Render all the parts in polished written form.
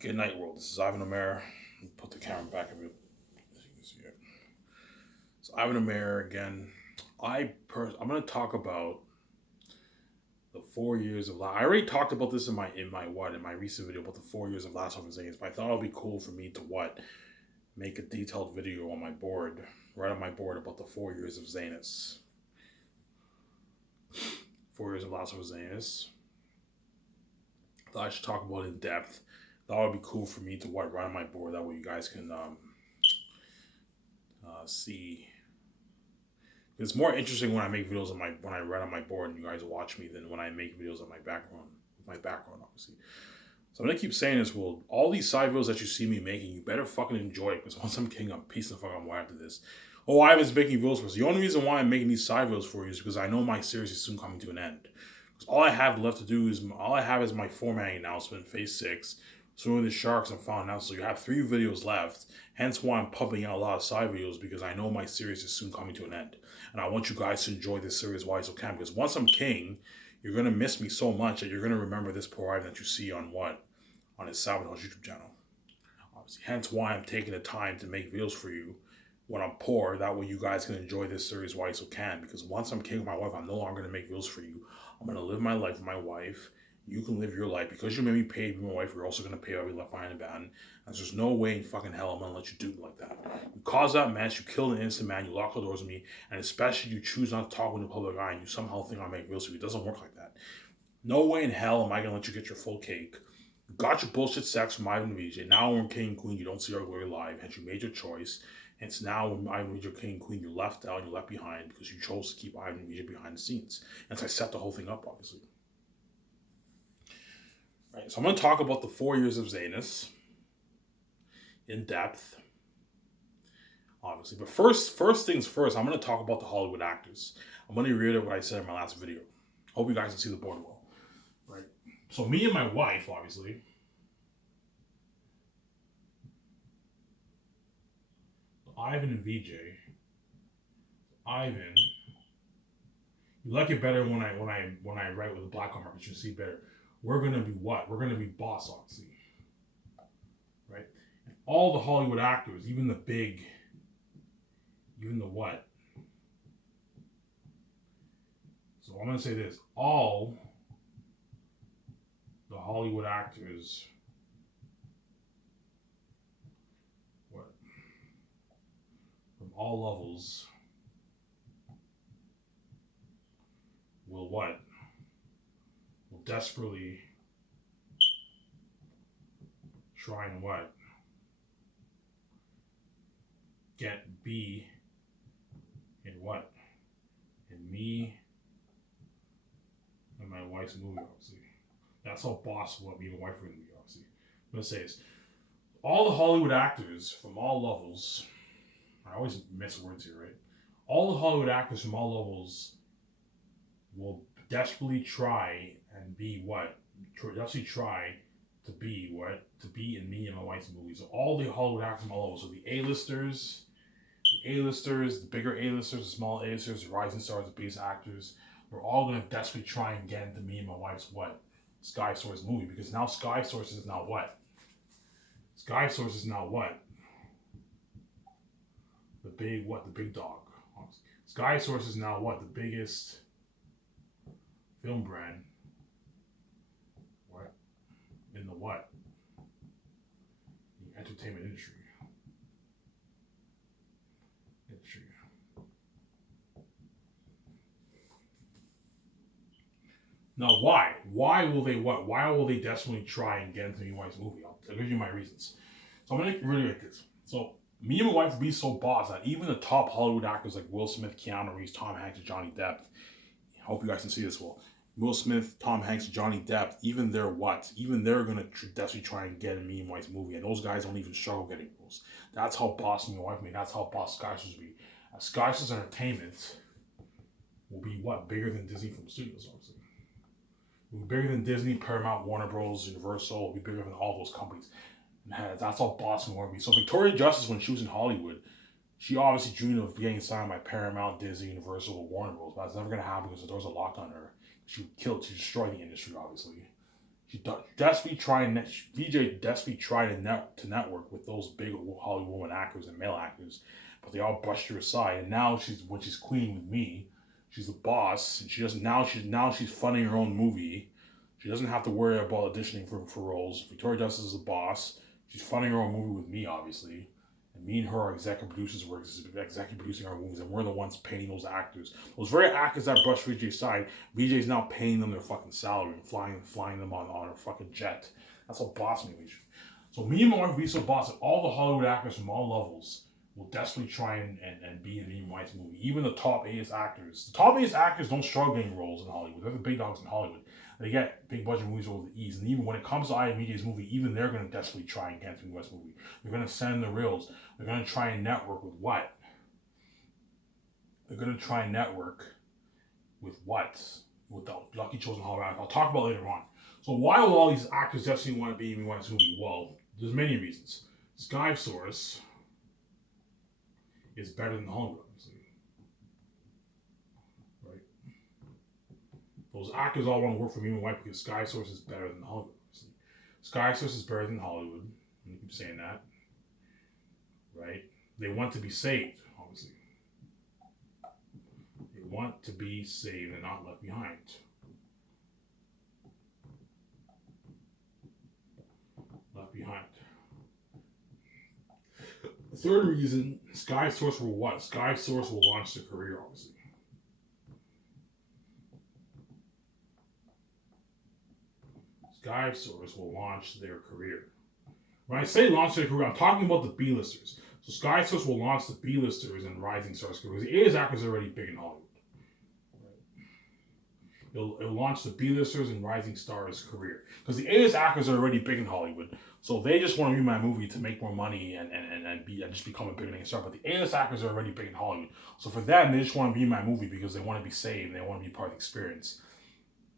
Good night, world. This is Ivan Omer. Put the camera back a bit so you can see it. So Ivan Omer again. I'm going to talk about the 4 years of life. I already talked about this in my recent video about the 4 years of last of Zanes, but I thought it would be cool for me to make a detailed video on my board, right on my board about the 4 years of Zanus. 4 years of last of Zanus. Thought I should talk about it in depth. Thought it would be cool for me to write on my board. That way you guys can see. It's more interesting when I make videos on when I write on my board and you guys watch me than when I make videos on my background. Obviously. So I'm gonna keep saying this. Well, all these side videos that you see me making, you better fucking enjoy it, because once I'm king, I'm piecing the fuck on why after this. Oh, I was making videos for us. The only reason why I'm making these side videos for you is because I know my series is soon coming to an end. Because all I have left to do is my formatting announcement, phase 6. Swimming with the sharks and found out. So you have 3 videos left. Hence why I'm pumping out a lot of side videos, because I know my series is soon coming to an end. And I want you guys to enjoy this series while I still can. Because once I'm king, you're going to miss me so much that you're going to remember this poor Ivan that you see on his Sabotage YouTube channel. Obviously, hence why I'm taking the time to make videos for you when I'm poor. That way you guys can enjoy this series while I still can. Because once I'm king with my wife, I'm no longer going to make videos for you. I'm going to live my life with my wife. You can live your life. Because you made me pay with my wife, you're also going to pay what we left behind in Baton. And there's no way in fucking hell I'm going to let you do it like that. You caused that mess. You killed an innocent man. You locked the doors on me. And especially you choose not to talk with the public eye. And you somehow think I make videos for you. It doesn't work like that. No way in hell am I going to let you get your full cake. You got your bullshit sex from Ivan and VJ. Now when King and Queen, you don't see our glory live. Hence you made your choice. Hence now when Ivan and VJ are King and Queen, you're left out. You're left behind because you chose to keep Ivan and VJ behind the scenes. Hence I set the whole thing up, obviously. Right, so I'm going to talk about the 4 years of Zanus in depth, obviously. But first things first, I'm going to talk about the Hollywood actors. I'm going to reiterate what I said in my last video. Hope you guys can see the board well. Right. So me and my wife, obviously, Ivan and VJ. Ivan, you like it better when I write with a black marker, you see better. We're gonna be what? We're gonna be boss oxy. Right? And all the Hollywood actors, even the big, even the what? So I'm gonna say this. All the Hollywood actors, what? From all levels will what? Will desperately try and what? Get B in what? In me and my wife's movie, obviously. That's how boss what me and my wife are going to be, obviously. I'm going to say this. All the Hollywood actors from all levels, I always miss words here, right? All the Hollywood actors from all levels will desperately try and be what? Desperately try to be what? To be in me and my wife's movies. So all the Hollywood actors from all levels. So the A-listers, the bigger A-listers, the small A-listers, the rising stars, the base actors, we're all going to desperately try and get into me and my wife's what? Sky Source movie. Because now Sky Source is now what? Sky Source is now what? The big what? The big dog. Sky Source is now what? The biggest film brand. What? In the what? The entertainment industry. Now, why? Why will they what? Why will they desperately try and get into me and my wife's movie? I'll give you my reasons. So I'm gonna really like this. So me and my wife will be so boss that even the top Hollywood actors like Will Smith, Keanu Reeves, Tom Hanks, and Johnny Depp. I hope you guys can see this well. Will Smith, Tom Hanks, Johnny Depp, even they're what? Even they're gonna desperately try and get in me and my wife's movie, and those guys don't even struggle getting roles. That's how boss me and my wife made. That's how boss Sky Source will be. Sky Source Entertainment will be what? Bigger than Disney Film Studios, obviously. Will be bigger than Disney, Paramount, Warner Bros., Universal. Will be bigger than all those companies. And that's how Boston will be. So Victoria Justice, when she was in Hollywood, she obviously dreamed of getting signed by Paramount, Disney, Universal, or Warner Bros. But that's never going to happen because the doors are locked on her. She would kill to destroy the industry, obviously. desperately trying. VJ desperately trying to network with those big Hollywood woman actors and male actors, but they all brushed her aside. And now when she's queen with me, she's the boss, and she doesn't now she's funding her own movie. She doesn't have to worry about auditioning for roles. Victoria Justice is the boss. She's funding her own movie with me, obviously. And me and her are executive producers. We're executive producing our movies, and we're the ones paying those actors. Those very actors that brushed VJ's side, VJ's now paying them their fucking salary and flying them on a fucking jet. That's how boss me, VJ. So me and my wife will be so boss that all the Hollywood actors from all levels will desperately try and be in me and my wife's movie. Even the top A-list actors. The top A-list actors don't struggle getting roles in Hollywood. They're the big dogs in Hollywood. They get big budget movies over the ease. And even when it comes to iMedia's movie, even they're going to desperately try and get into the West movie. They're going to send the reels. They're going to try and network with what? They're going to try and network with what? With the Lucky Chosen Hollywood. I'll talk about later on. So why will all these actors desperately want to be in the West movie? Well, there's many reasons. Sky Source is better than Hollywood, obviously. Right? Those actors all want to work for me and my wife because Sky Source is better than Hollywood. Obviously. Sky Source is better than Hollywood. I keep saying that. Right? They want to be saved, obviously. They want to be saved and not left behind. Left behind. The third reason, Sky Source will what? Sky Source will launch their career, obviously. Sky Source will launch their career. When I say launch their career, I'm talking about the B-listers. So Sky Source will launch the B-listers and rising stars careers. The A-list actors are already big in Hollywood. It'll launch the B-listers and rising stars career. Because the A-list actors are already big in Hollywood. So they just want to be my movie to make more money and just become a big name star. But the A-list actors are already big in Hollywood. So for them, they just want to be in my movie because they want to be saved and they want to be part of the experience.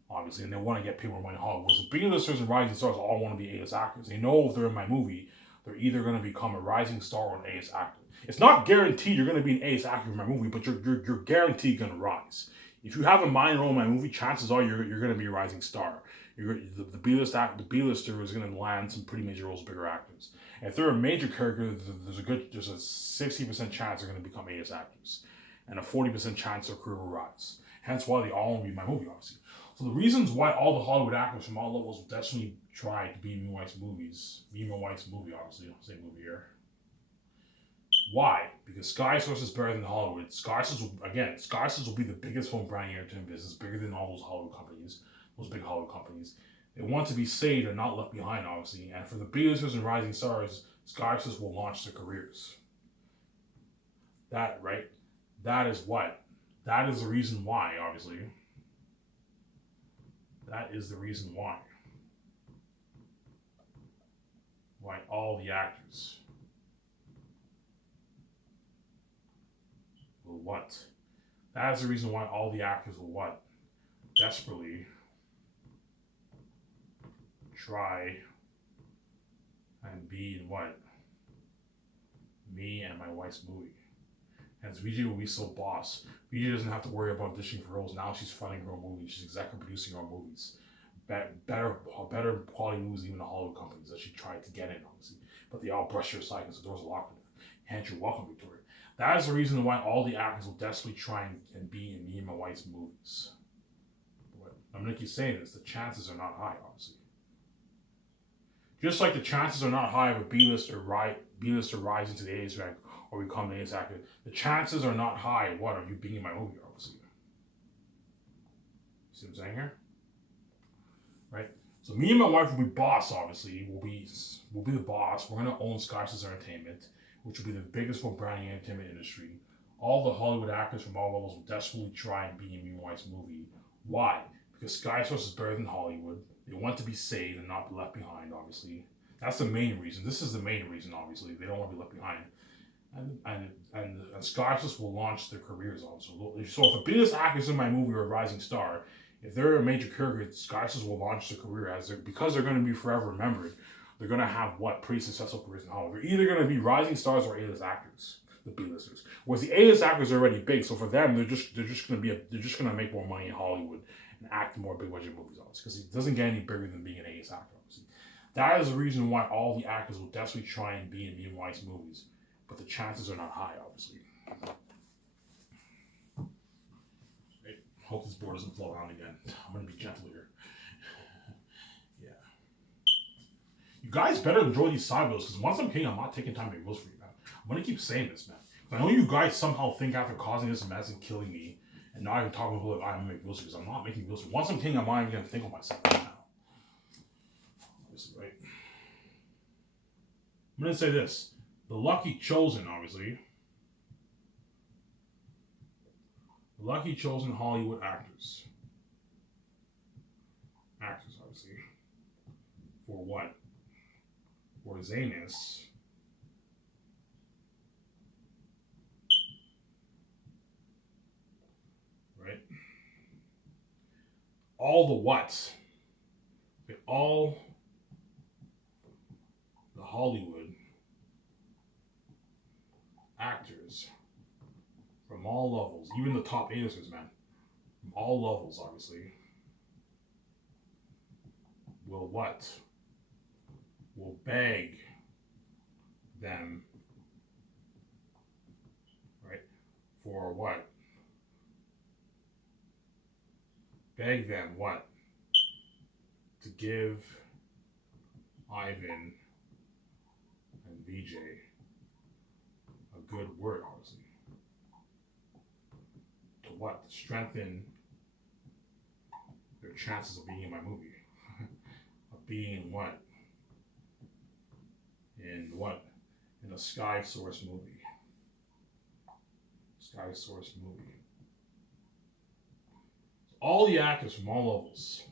Obviously, and they want to get paid more money in Hollywood. Whereas the B-listers and rising stars all want to be A-list actors. They know if they're in my movie, they're either going to become a rising star or an A-list actor. It's not guaranteed you're going to be an A-list actor in my movie, but you're guaranteed going to rise. If you have a minor role in my movie, chances are you're going to be a rising star. The B-lister is going to land some pretty major roles, bigger actors. And if they're a major character, there's a 60% chance they're going to become A-list actors, and a 40% chance their career will rise. Hence why they all want to be in my movie, obviously. So the reasons why all the Hollywood actors from all levels will definitely try to be in me and my wife's movies, me and my wife's movie, obviously, same movie here. Why? Because Sky Source is better than Hollywood. Sky Source will be the biggest film branding entertainment business, bigger than all those Hollywood companies, those big Hollywood companies. They want to be saved and not left behind, obviously. And for the B-listers and rising stars, Sky Source will launch their careers. That, right? That is what? That is the reason why, obviously. That is the reason why. Why all the actors will what? That is the reason why all the actors will what? Desperately try and be in what? Me and my wife's movie. As VJ will be so boss. VJ doesn't have to worry about auditioning for roles. Now she's funding her own movies. She's executive producing her own movies. Better quality movies even the Hollywood companies that she tried to get in, obviously. But they all brush her aside because the doors are locked. Hence, you're welcome, Victoria. That is the reason why all the actors will desperately try and be in me and my wife's movies. But I'm going to keep saying this. The chances are not high, obviously. Just like the chances are not high of a B-lister rising to the A-list rank or become the A-list actor, the chances are not high of what? Of you being in my movie, obviously. See what I'm saying here? Right? So me and my wife will be boss, obviously. We'll be the boss. We're going to own Sky Source Entertainment, which will be the biggest film branding entertainment industry. All the Hollywood actors from all levels will desperately try and be in me and my wife's movie. Why? Because Sky Source is better than Hollywood. They want to be saved and not be left behind, obviously. That's the main reason. This is the main reason, obviously. They don't want to be left behind. And Sky Source will launch their careers, obviously. So if a biggest actor is in my movie or a rising star, if they're a major character, Sky Source will launch their career because they're going to be forever remembered. They're going to have what? Pretty successful careers in Hollywood. They're either going to be rising stars or A-list actors, the B-listers. Whereas the A-list actors are already big, so for them, they're just going to make more money in Hollywood and act in more big budget movies, obviously, because he doesn't get any bigger than being an A-list actor, obviously. That is the reason why all the actors will desperately try and be in Ian Weiss movies, but the chances are not high, obviously. Right. Hope this board doesn't flow around again. I'm gonna be gentle here. Yeah. You guys better enjoy these side videos, because once I'm king, I'm not taking time to make videos for you, man. I'm gonna keep saying this, man. I know you guys somehow think after causing this mess and killing me, and not even talking about I'm making videos, because I'm not making videos. Once I'm king, I'm not even gonna think of myself right now. Obviously, right? I'm gonna say this: the lucky chosen, obviously, the lucky chosen Hollywood actors, obviously, for what? For xanus. Right? All the what? Okay, all the Hollywood actors from all levels, even the top A-listers, man, from all levels, obviously, will what? Will beg them, right? For what? Beg them what? To give Ivan and VJ a good word, obviously. To what? To strengthen their chances of being in my movie. Of being in what? In what? In a Sky Source movie. Sky Source movie. All the actors from all levels,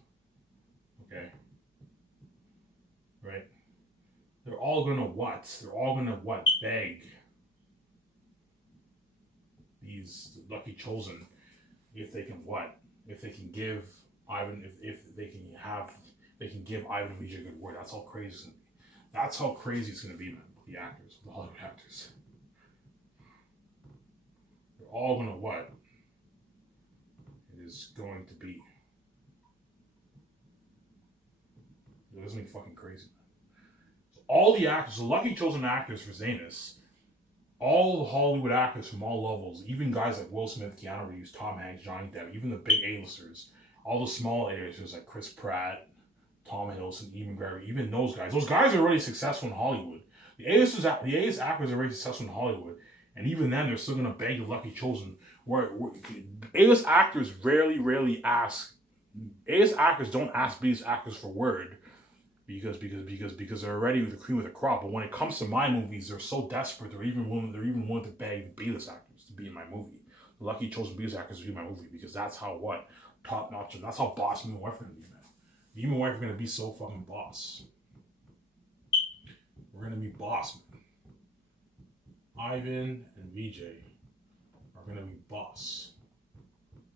okay, right? They're all gonna what? They're all gonna what? Beg these lucky chosen if they can what? If they can give Ivan, if they can give Ivan and VJ a good word. That's how crazy it's gonna be. That's how crazy it's gonna be, man. The actors, the Hollywood actors. They're all gonna what? It is going to be. It doesn't make fucking crazy, man. So all the actors, the lucky chosen actors for xanus, all the Hollywood actors from all levels, even guys like Will Smith, Keanu Reeves, Tom Hanks, Johnny Depp, even the big A-listers, all the small A-listers like Chris Pratt, Tom Hiddleston, Ewan McGregor, even those guys are already successful in Hollywood. The A-list actors are already successful in Hollywood, and even then they're still gonna beg the lucky chosen. Where A-list actors rarely ask. A-list actors don't ask B-list actors for word because they're already with the cream of the crop. But when it comes to my movies, they're so desperate they're even willing to beg the B-list actors to be in my movie. The lucky chosen B-list actors to be in my movie because that's how what top notch and that's how boss me and wife are gonna be, man. Me and my wife are gonna be so fucking boss. We're gonna be boss, man. Ivan and VJ are gonna be boss.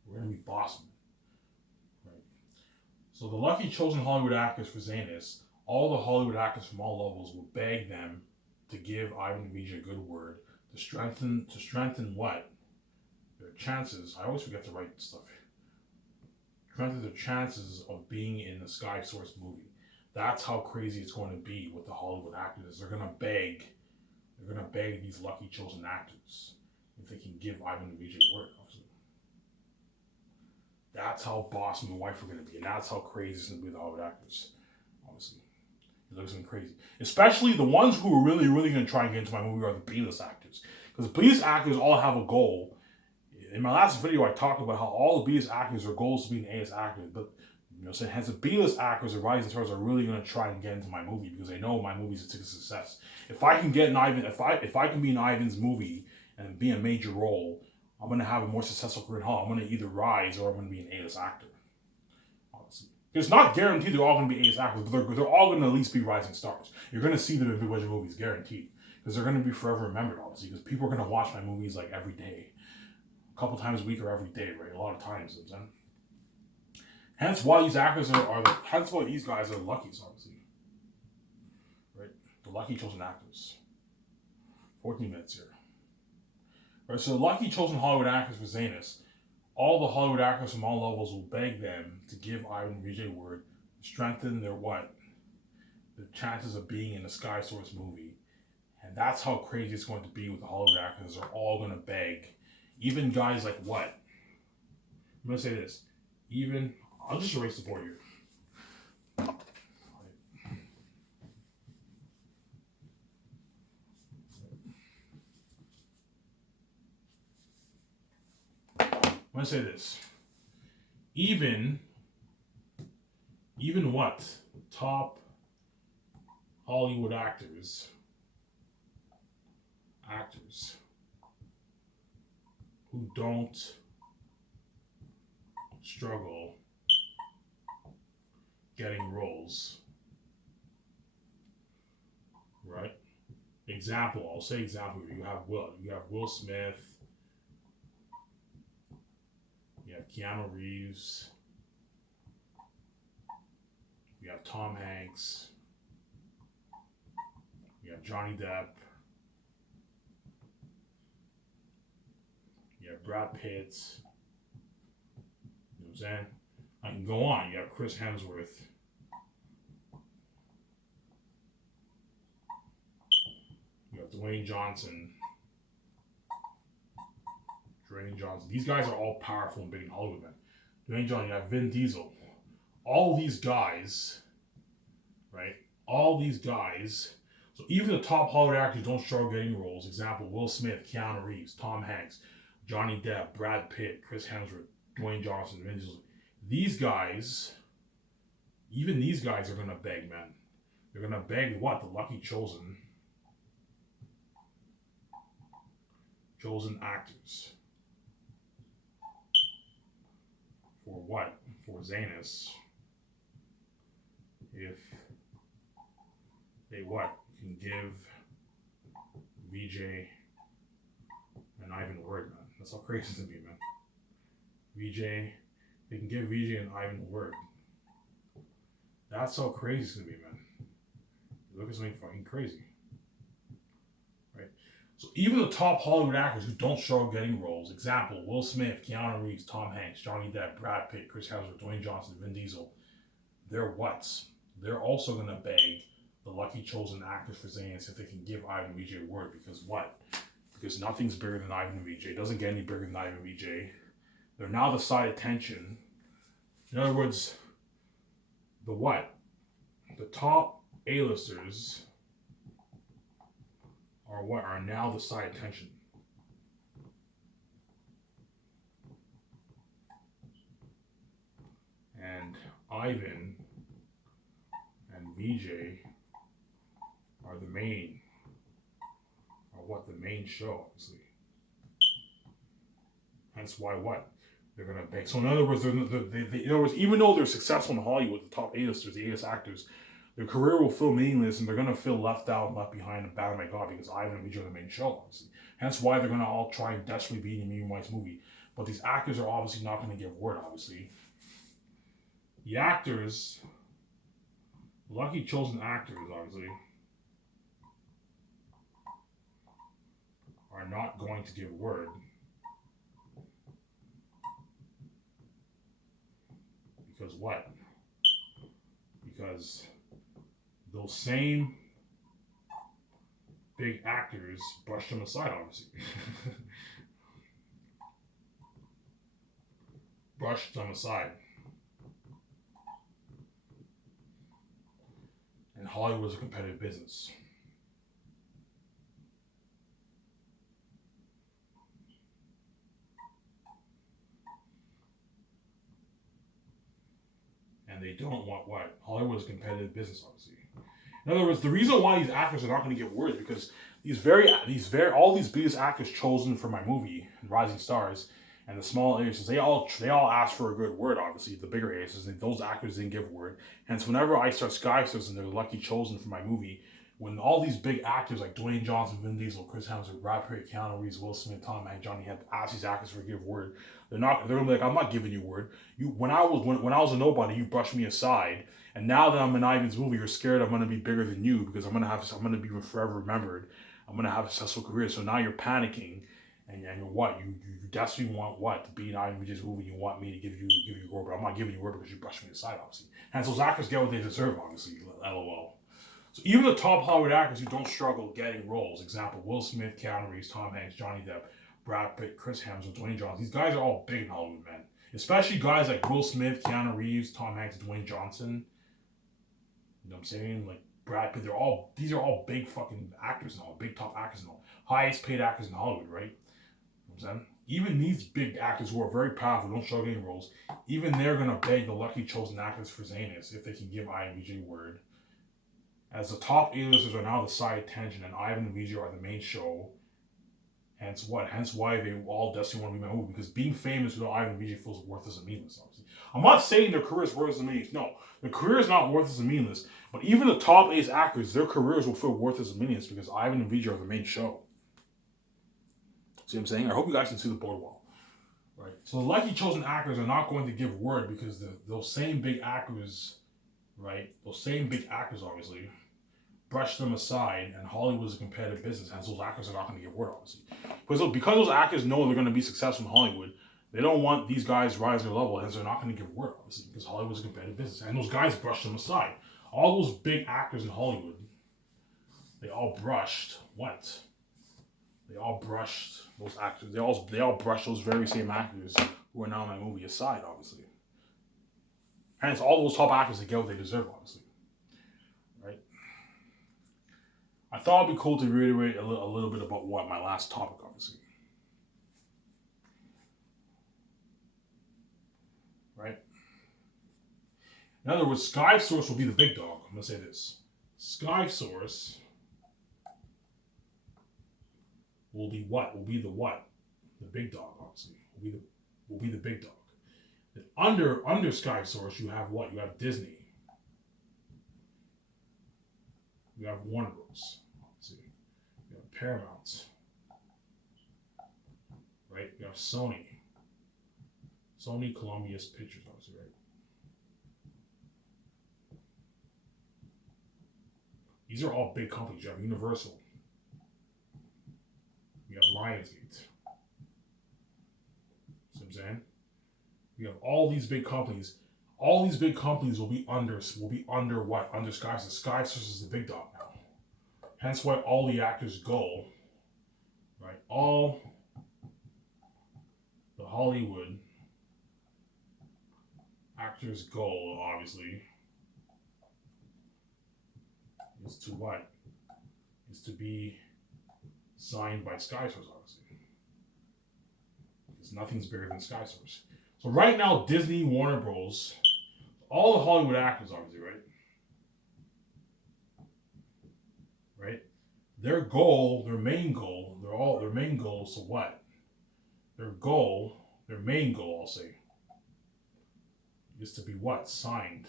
We're gonna be boss, man. Right. So the lucky chosen Hollywood actors for xanus, all the Hollywood actors from all levels will beg them to give Ivan and VJ a good word to strengthen what? Their chances. I always forget to write stuff. Strengthen their chances of being in the Sky Source movie. That's how crazy it's going to be with the Hollywood actors. They're gonna beg these lucky chosen actors if they can give Ivan and VJ word, obviously. That's how boss and wife are gonna be, and that's how crazy it's gonna be with the Hollywood actors, obviously. It looks crazy. Especially the ones who are really gonna try and get into my movie are the B-list actors. Because the B-list actors all have a goal. In my last video, I talked about how all the B-list actors, their goal is to be an A-list actor, but so hence the B-list actors, the rising stars, are really going to try and get into my movie because they know my movie's a success. If I can get an Ivan, if I can be in Ivan's movie and be a major role, I'm going to have a more successful career in Hollywood. I'm going to either rise or I'm going to be an A-list actor. Honestly, it's not guaranteed they're all going to be A-list actors, but they're all going to at least be rising stars. You're going to see them in big budget movies, guaranteed, because they're going to be forever remembered, obviously, because people are going to watch my movies like every day, a couple times a week or every day, right? A lot of times, you know what I'm saying? Hence why these actors hence why these guys are the luckies, obviously. Right? The lucky chosen actors. 14 minutes here. Right, so the lucky chosen Hollywood actors for xanus, All the Hollywood actors from all levels will beg them to give Ivan and VJ word, strengthen their what? The chances of being in a Sky Source movie. And that's how crazy it's going to be with the Hollywood actors. They're all going to beg. Even guys like what? I'm going to say this. Even, I'll just erase the board here. I'm going to say this. Even what? Top Hollywood actors who don't struggle getting roles, right? Example, I'll say example. You have Will Smith, you have Keanu Reeves, you have Tom Hanks, you have Johnny Depp, you have Brad Pitt. You know what I'm saying? I can go on. You have Chris Hemsworth. You have Dwayne Johnson. These guys are all powerful and big in Hollywood, man. Dwayne Johnson, you have Vin Diesel. All these guys, right? All these guys. So even the top Hollywood actors don't struggle getting roles. Example, Will Smith, Keanu Reeves, Tom Hanks, Johnny Depp, Brad Pitt, Chris Hemsworth, Dwayne Johnson, Vin Diesel. These guys, even these guys are going to beg, man. They're going to beg what? The lucky chosen actors. For what? For xanus. If they what? Can give VJ and Ivan word, man. That's how crazy it's going to be, man. They can give VJ and Ivan word. That's how crazy it's going to be, man. Look at something fucking crazy. Right? So even the top Hollywood actors who don't struggle getting roles, example, Will Smith, Keanu Reeves, Tom Hanks, Johnny Depp, Brad Pitt, Chris Hemsworth, Dwayne Johnson, Vin Diesel, they're whats? They're also going to beg the lucky chosen actors for xanus if they can give Ivan and VJ word. Because what? Because nothing's bigger than Ivan and VJ. It doesn't get any bigger than Ivan and VJ. They're now the side attention. In other words, the what? The top A-listers are what? Are now the side attention. And Ivan and VJ are the main, the main show, obviously. Hence why what? They're going to beg. So in other words, even though they're successful in Hollywood, the top A-listers, the A-list actors, their career will feel meaningless and they're going to feel left out and left behind and bad, oh my God, because Ivan and VJ are the main show, obviously. Hence why they're going to all try and desperately be in a Medium White's movie. But these actors are obviously not going to give word, obviously. The actors, lucky chosen actors, obviously, are not going to give word. Because what? Because those same big actors brushed them aside, obviously. Brushed them aside. And Hollywood is a competitive business. And they don't want what? Hollywood is a competitive business, obviously. In other words, the reason why these actors are not going to get word is because all these biggest actors chosen for my movie, Rising Stars, and the small actors, they all asked for a good word, obviously, the bigger actors, and those actors didn't give word. Hence, whenever I start Sky Stars and they're lucky chosen for my movie, when all these big actors like Dwayne Johnson, Vin Diesel, Chris Hemsworth, Brad Pitt, Keanu Reeves, Will Smith, Tom Hanks, Johnny Depp ask these actors for a give word, they're gonna be like, I'm not giving you word. When I was a nobody, you brushed me aside, and now that I'm in Ivan's movie, you're scared I'm gonna be bigger than you because I'm gonna be forever remembered. I'm gonna have a successful career. So now you're panicking, And what you desperately want what to be in Ivan Vijay's movie. You want me to give you word, but I'm not giving you word because you brushed me aside, obviously. And so those actors get what they deserve, obviously. LOL. So even the top Hollywood actors who don't struggle getting roles, example Will Smith, Keanu Reeves, Tom Hanks, Johnny Depp, Brad Pitt, Chris Hemsworth, Dwayne Johnson. These guys are all big in Hollywood, man. Especially guys like Will Smith, Keanu Reeves, Tom Hanks, Dwayne Johnson. You know what I'm saying? Like Brad Pitt. These are all big fucking actors and all, big top actors and all, highest paid actors in Hollywood, right? You know what I'm saying? Even these big actors who are very powerful, don't struggle getting roles, even they're gonna beg the lucky chosen actors for xanus if they can give IMVJ word. As the top A-listers are now the side attention and Ivan and Vijay are the main show. Hence what? Hence why they all desperately want to be my movie. Because being famous without Ivan and Vijay feels worthless and meaningless, obviously. I'm not saying their career is worthless and meaningless. No. Their career is not worthless and meaningless. But even the top ace actors, their careers will feel worthless and meaningless because Ivan and Vijay are the main show. See what I'm saying? I hope you guys can see the board well. Right? So the lucky chosen actors are not going to give word because those same big actors, right? Those same big actors, obviously, brush them aside, and Hollywood is a competitive business, and those actors are not going to get word, obviously. Because those actors know they're going to be successful in Hollywood, they don't want these guys rising their level, hence they're not going to give word, obviously, because Hollywood is a competitive business, and those guys brush them aside. All those big actors in Hollywood, they all brushed what? They all brushed those actors. They all brushed those very same actors who are now in my movie aside, obviously. Hence, all those top actors, they get what they deserve, obviously. Right? I thought it'd be cool to reiterate a little bit about what my last topic, obviously. Right? In other words, Sky Source will be the big dog. I'm gonna say this: Sky Source will be what? Will be the what? The big dog, obviously. Will be the big dog. And under Sky Source, you have what? You have Disney. You have Warner Bros. Obviously. You have Paramount. Right? You have Sony. Sony Columbia Pictures, obviously, right? These are all big companies. You have Universal. You have Lionsgate. See what I'm saying? You have all these big companies. All these big companies will be under what? Under Sky Source. Sky Source is the big dog now. Hence why all the actors go, right? All the Hollywood actors' goal, obviously, is to what? Is to be signed by Sky Source, obviously. Because nothing's bigger than Sky Source. So right now, Disney, Warner Bros., all the Hollywood actors, obviously, right? Right? Their goal, their main goal is to what? Their main goal, I'll say, is to be what? Signed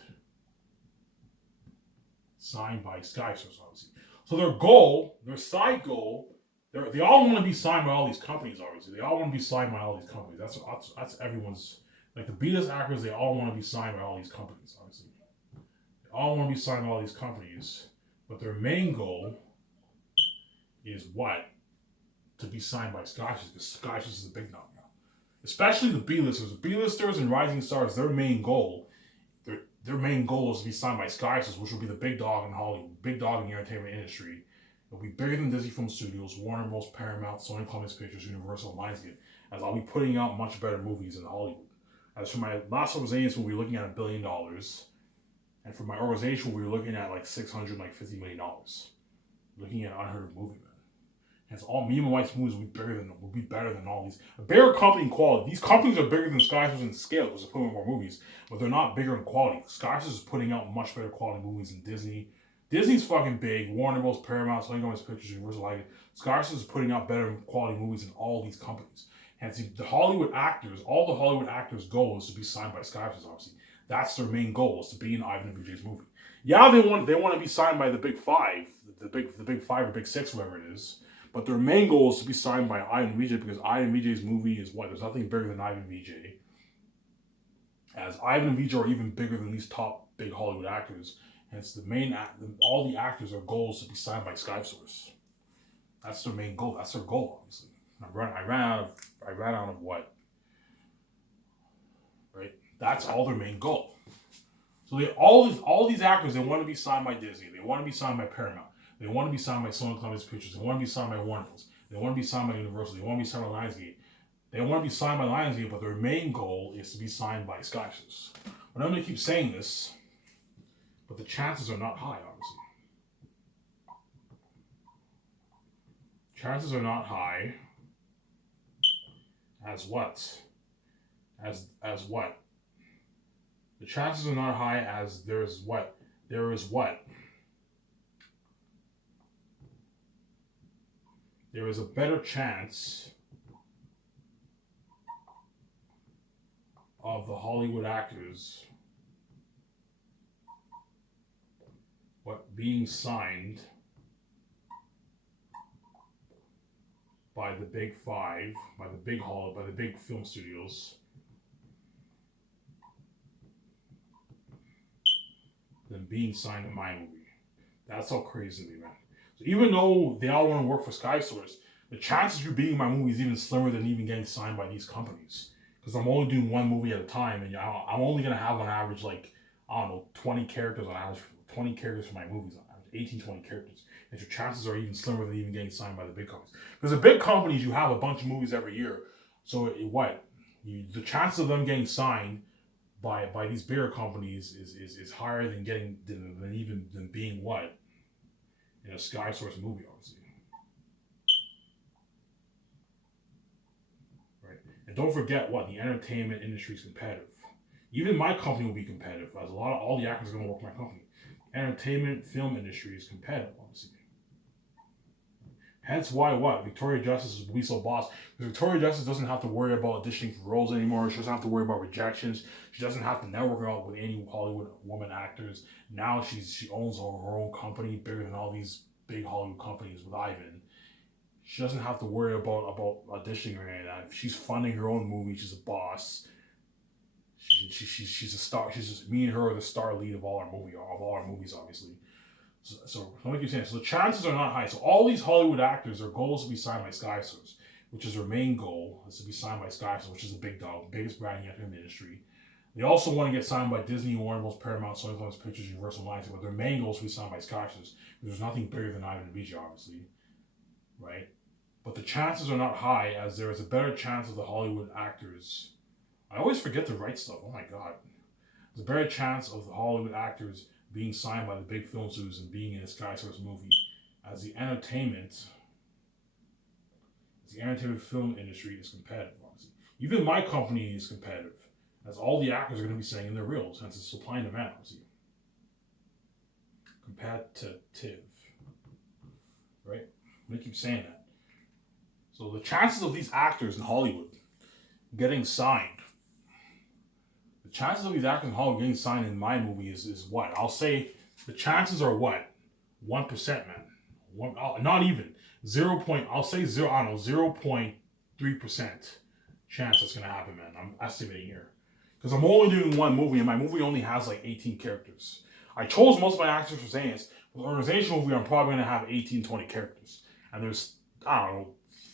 by Sky Source, obviously. So their goal, their side goal, they all want to be signed by all these companies, obviously. They all want to be signed by all these companies. That's everyone's, like the B-list actors, they all want to be signed by all these companies, obviously. They all want to be signed by all these companies, but their main goal is what? To be signed by Sky Source, because Sky Source is a big dog now. Especially the B-listers. The B-listers and rising stars, their main goal is to be signed by Sky Source, which will be the big dog in Hollywood, big dog in the entertainment industry. It'll be bigger than Disney Film Studios, Warner Bros., Paramount, Sony Columbia Pictures, Universal, Lionsgate, as I'll be putting out much better movies in Hollywood. As for my last organization, we'll be looking at $1 billion. And for my organization, we were looking at like $650 million. Looking at an unheard of movie, man. And so all me and my wife's movies will be better than all these. A bigger company in quality. These companies are bigger than Sky Source in scale because they're putting out more movies, but they're not bigger in quality. Sky Source is putting out much better quality movies than Disney. Disney's fucking big. Warner Bros., Paramount, Sony Columbia Pictures, Universal, like Sky Source is putting out better quality movies than all these companies. And see, all the Hollywood actors' goal is to be signed by Sky Source, obviously. That's their main goal, is to be in Ivan and Vijay's movie. Yeah, they want to be signed by the big five, the big five or big six, whatever it is. But their main goal is to be signed by Ivan Vijay, because Ivan Vijay's movie is what? There's nothing bigger than Ivan Vijay. As Ivan and Vijay are even bigger than these top big Hollywood actors. Hence, all the actors' are goals to be signed by Sky Source. That's their main goal. That's their goal, obviously. I ran out of what? Right? That's all their main goal. So all these actors, they want to be signed by Disney. They want to be signed by Paramount. They want to be signed by Sony Columbus Pictures. They want to be signed by Warner Bros. They want to be signed by Universal. They want to be signed by Lionsgate. They want to be signed by Lionsgate, but their main goal is to be signed by Skysys. I'm going to keep saying this, but the chances are not high, obviously. Chances are not high as what? As what? The chances are not high as there is what? There is what? There is a better chance of the Hollywood actors being signed by the big five, by the big film studios, than being signed in my movie. That's how crazy they man. So even though they all want to work for SkySource, the chances of you being in my movie is even slimmer than even getting signed by these companies. Because I'm only doing one movie at a time, and I'm only gonna have on average 20 characters on average, 20 characters for my movies on average, 18, 20 characters. And your chances are even slimmer than even getting signed by the big companies. Because the big companies, you have a bunch of movies every year, so the chances of them getting signed by these bigger companies is higher than than being in a SkySource movie, obviously. Right? And don't forget the entertainment industry is competitive. Even my company will be competitive, as all the actors are going to work for my company. Entertainment film industry is competitive, obviously. Hence why Victoria Justice will be so boss. Because Victoria Justice doesn't have to worry about auditioning for roles anymore. She doesn't have to worry about rejections. She doesn't have to network out with any Hollywood woman actors. Now she owns her own company, bigger than all these big Hollywood companies with Ivan. She doesn't have to worry about auditioning or any of that. She's funding her own movie. She's a boss. She's a star. She's just, me and her are the star lead of all our movies, obviously. So let me keep saying. So the chances are not high. So all these Hollywood actors, their goal is to be signed by SkySource, which is their main goal, is to be signed by SkySource, which is the big dog, biggest brand in the industry. They also want to get signed by Disney, Warner Bros., Paramount, Sony Columbus Pictures, Universal, Lionsgate, but their main goal is to be signed by SkySource, because there's nothing bigger than Ivan and BJ, obviously, right? But the chances are not high, as there is a better chance of the Hollywood actors. I always forget to write stuff. Oh my god. There's a better chance of the Hollywood actors being signed by the big film studios and being in a SkySource movie, as the entertainment film industry is competitive, obviously. Even my company is competitive, as all the actors are going to be saying in their reels, hence it's supply and demand, obviously. Competitive. Right? I'm going to keep saying that. So the chances of these actors in Hollywood getting signed, the chances of these actors in Hollywood getting signed in my movie is what? I'll say the chances are what? 1%, man. Not even. 0.3% chance that's going to happen, man. I'm estimating here. Because I'm only doing one movie, and my movie only has 18 characters. I chose most of my actors for Xanus. For the organizational movie, I'm probably going to have 18, 20 characters. And there's,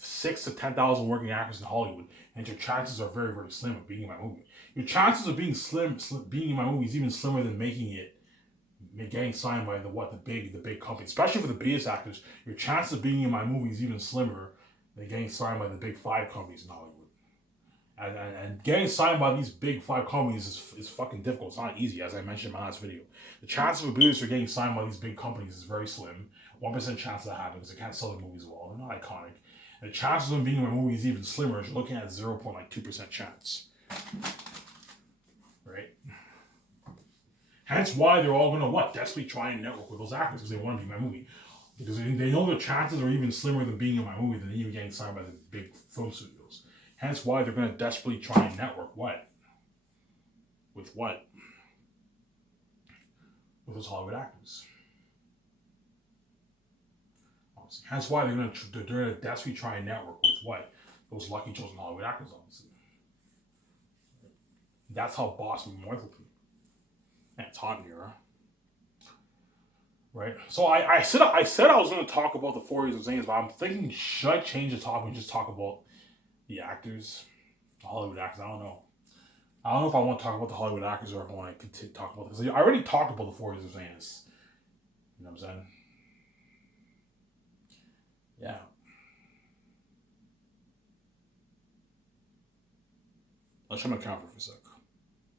6 to 10,000 working actors in Hollywood, and your chances are very, very slim of being in my movie. Your chances of being being in my movie is even slimmer than getting signed by the big company. Especially for the biggest actors, your chances of being in my movie is even slimmer than getting signed by the big 5 companies in Hollywood. And getting signed by these big 5 companies is fucking difficult. It's not easy, as I mentioned in my last video. The chance of a producer getting signed by these big companies is very slim. 1% chance that happens because they can't sell their movies well. They're not iconic. And the chances of them being in my movie is even slimmer. You're looking at 0.2% chance. Right? Hence why they're all going to desperately try and network with those actors, because they want to be in my movie. Because they know the chances are even slimmer than being in my movie than even getting signed by the big film studios. Hence why they're going to desperately try and network with those Hollywood actors. Obviously. Hence why they're going to desperately try and network with those lucky chosen Hollywood actors, obviously. That's how boss we work with me. Man, it's hot in here, huh? Right. So I said I was going to talk about the 4 years of Zane's, but I'm thinking, should I change the topic and just talk about the actors, the Hollywood actors? I don't know. I don't know if I want to talk about the Hollywood actors or if I want to continue to talk about this. I already talked about the 4 years of Zane's. You know what I'm saying? Yeah. Let's try my camera for a sec.